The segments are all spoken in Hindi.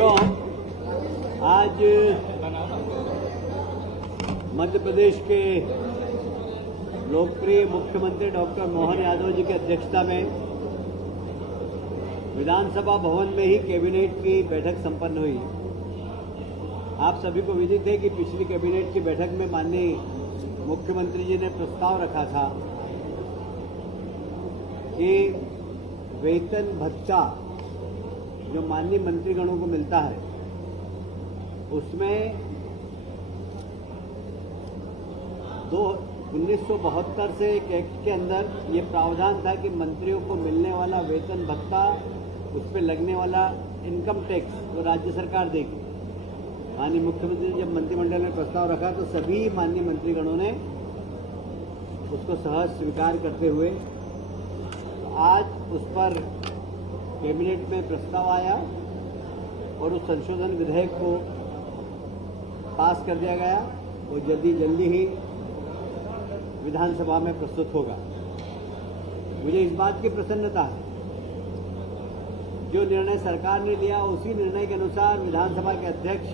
मित्रों, आज मध्य प्रदेश के लोकप्रिय मुख्यमंत्री डॉक्टर मोहन यादव जी की अध्यक्षता में विधानसभा भवन में ही कैबिनेट की बैठक संपन्न हुई। आप सभी को विदित है कि पिछली कैबिनेट की बैठक में माननीय मुख्यमंत्री जी ने प्रस्ताव रखा था कि वेतन भत्ता जो माननीय मंत्रीगणों को मिलता है उसमें 1972 से एक एक्ट के अंदर ये प्रावधान था कि मंत्रियों को मिलने वाला वेतन भत्ता, उस पर लगने वाला इनकम टैक्स तो राज्य सरकार देगी। माननीय मुख्यमंत्री ने जब मंत्रिमंडल में प्रस्ताव रखा तो सभी माननीय मंत्रीगणों ने उसको सहज स्वीकार करते हुए तो आज उस पर कैबिनेट में प्रस्ताव आया और उस संशोधन विधेयक को पास कर दिया गया। वो जल्दी ही विधानसभा में प्रस्तुत होगा। मुझे इस बात की प्रसन्नता है जो निर्णय सरकार ने लिया उसी निर्णय के अनुसार विधानसभा के अध्यक्ष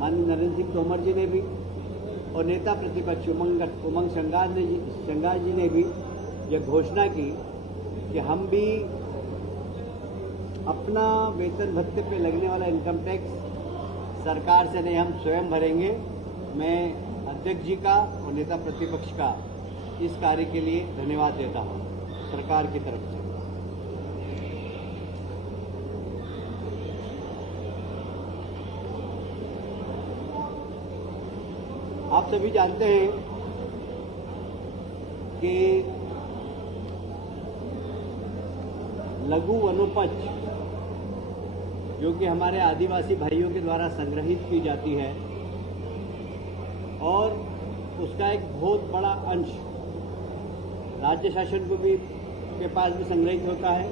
माननीय नरेंद्र सिंह तोमर जी ने भी और नेता प्रतिपक्ष उमंग शंगार जी ने भी यह घोषणा की कि हम भी अपना वेतन भत्ते पे लगने वाला इनकम टैक्स सरकार से नहीं, हम स्वयं भरेंगे। मैं अध्यक्ष जी का और नेता प्रतिपक्ष का इस कार्य के लिए धन्यवाद देता हूं सरकार की तरफ से। आप सभी जानते हैं कि लघु वनोपज जो कि हमारे आदिवासी भाइयों के द्वारा संग्रहित की जाती है और उसका एक बहुत बड़ा अंश राज्य शासन को भी के पास भी संग्रहित होता है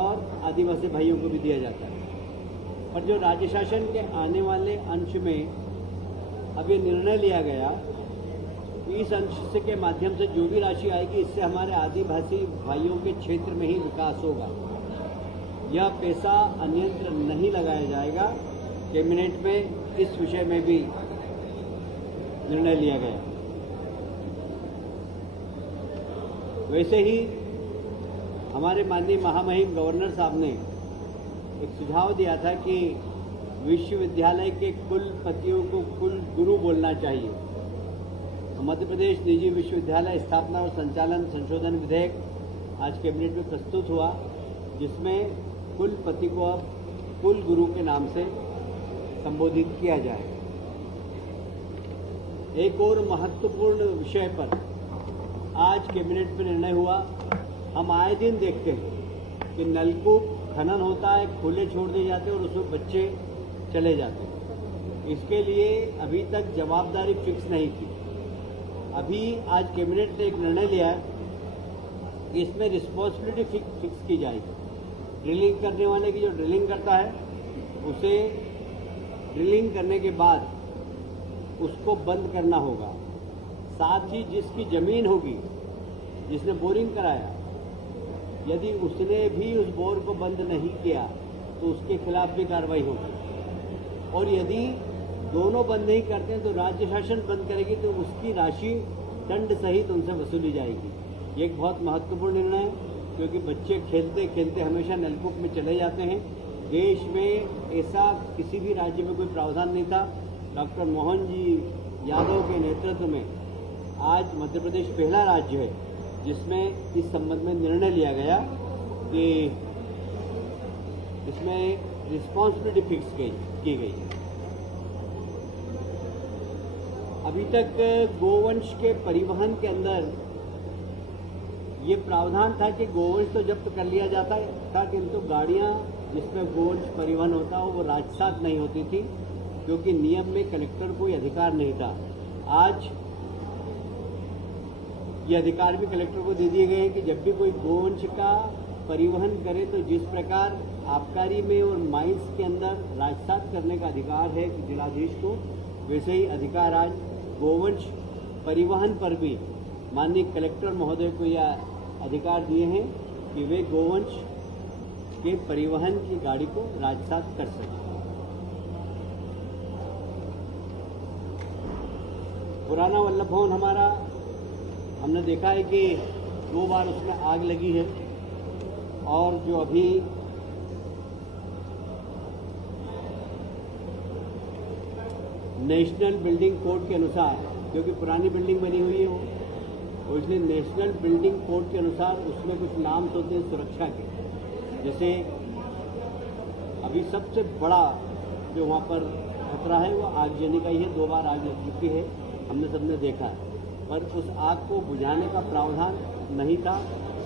और आदिवासी भाइयों को भी दिया जाता है। पर जो राज्य शासन के आने वाले अंश में अब ये निर्णय लिया गया इस अंश से के माध्यम से जो भी राशि आएगी इससे हमारे आदिवासी भाइयों के क्षेत्र में ही विकास होगा। यह पैसा अन्यत्र नहीं लगाया जाएगा। कैबिनेट में इस विषय में भी निर्णय लिया गया। वैसे ही हमारे माननीय महामहिम गवर्नर साहब ने एक सुझाव दिया था कि विश्वविद्यालय के कुलपतियों को कुल गुरु बोलना चाहिए। मध्य प्रदेश निजी विश्वविद्यालय स्थापना और संचालन संशोधन विधेयक आज कैबिनेट में प्रस्तुत हुआ, जिसमें कुलपति को अब कुल गुरु के नाम से संबोधित किया जाए। एक और महत्वपूर्ण विषय पर आज कैबिनेट में निर्णय हुआ। हम आए दिन देखते हैं कि नलकूप खनन होता है, खुले छोड़ दिए जाते हैं और उसमें बच्चे चले जाते हैं। इसके लिए अभी तक जवाबदारी फिक्स नहीं की। अभी आज कैबिनेट ने एक निर्णय लिया कि इसमें रिस्पॉन्सिबिलिटी फिक्स की जाएगी। ड्रिलिंग करने वाले की जो ड्रिलिंग करता है उसे ड्रिलिंग करने के बाद उसको बंद करना होगा। साथ ही जिसकी जमीन होगी, जिसने बोरिंग कराया, यदि उसने भी उस बोर को बंद नहीं किया तो उसके खिलाफ भी कार्रवाई होगी। और यदि दोनों बंद नहीं करते हैं तो राज्य शासन बंद करेगी तो उसकी राशि दंड सहित उनसे वसूली जाएगी। ये एक बहुत महत्वपूर्ण निर्णय है क्योंकि बच्चे खेलते खेलते हमेशा नलकूप में चले जाते हैं। देश में ऐसा किसी भी राज्य में कोई प्रावधान नहीं था। डॉक्टर मोहन जी यादव के नेतृत्व में आज मध्य प्रदेश पहला राज्य है जिसमें इस संबंध में निर्णय लिया गया कि इसमें रिस्पॉन्सिबिलिटी फिक्स की गई है। अभी तक गोवंश के परिवहन के अंदर ये प्रावधान था कि गोवंश तो जब्त कर लिया जाता था, किंतु गाड़ियां जिसमें गोवंश परिवहन होता हो वो राजसात नहीं होती थी क्योंकि नियम में कलेक्टर को अधिकार नहीं था। आज ये अधिकार भी कलेक्टर को दे दिए गए हैं कि जब भी कोई गोवंश का परिवहन करे तो जिस प्रकार आबकारी में और माइंस के अंदर राजसात करने का अधिकार है जिलाधीश को, वैसे ही अधिकार आज गोवंश परिवहन पर भी माननीय कलेक्टर महोदय को यह अधिकार दिए हैं कि वे गोवंश कि परिवहन की गाड़ी को राजसात कर सके। पुराना वल्लभ भवन हमारा, हमने देखा है कि 2 बार उसमें आग लगी है, और जो अभी नेशनल बिल्डिंग कोड के अनुसार, क्योंकि पुरानी बिल्डिंग बनी हुई है वो, और इसलिए नेशनल बिल्डिंग कोड के अनुसार उसमें कुछ नाम होते हैं सुरक्षा के। जैसे अभी सबसे बड़ा जो वहाँ पर खतरा है वो आगजनी का ही है। 2 बार आग लग चुकी है, हमने सबने देखा है, पर उस आग को बुझाने का प्रावधान नहीं था,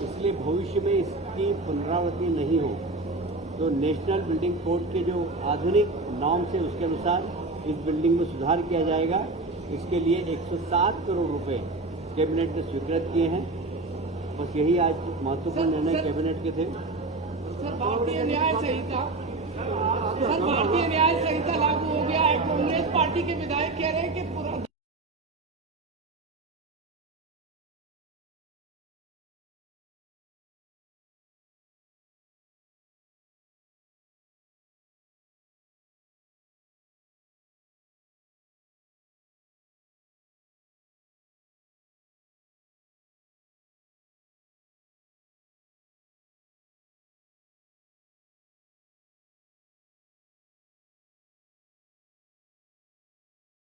इसलिए भविष्य में इसकी पुनरावृत्ति नहीं हो। तो नेशनल बिल्डिंग कोड के जो आधुनिक नॉर्म्स है उसके अनुसार इस बिल्डिंग में सुधार किया जाएगा। इसके लिए 107 करोड़ रुपए कैबिनेट ने स्वीकृत किए हैं। बस यही आज महत्वपूर्ण निर्णय कैबिनेट के थे। सर, भारतीय न्याय संहिता लागू हो गया है। कांग्रेस पार्टी के विधायक कह रहे हैं कि पूरा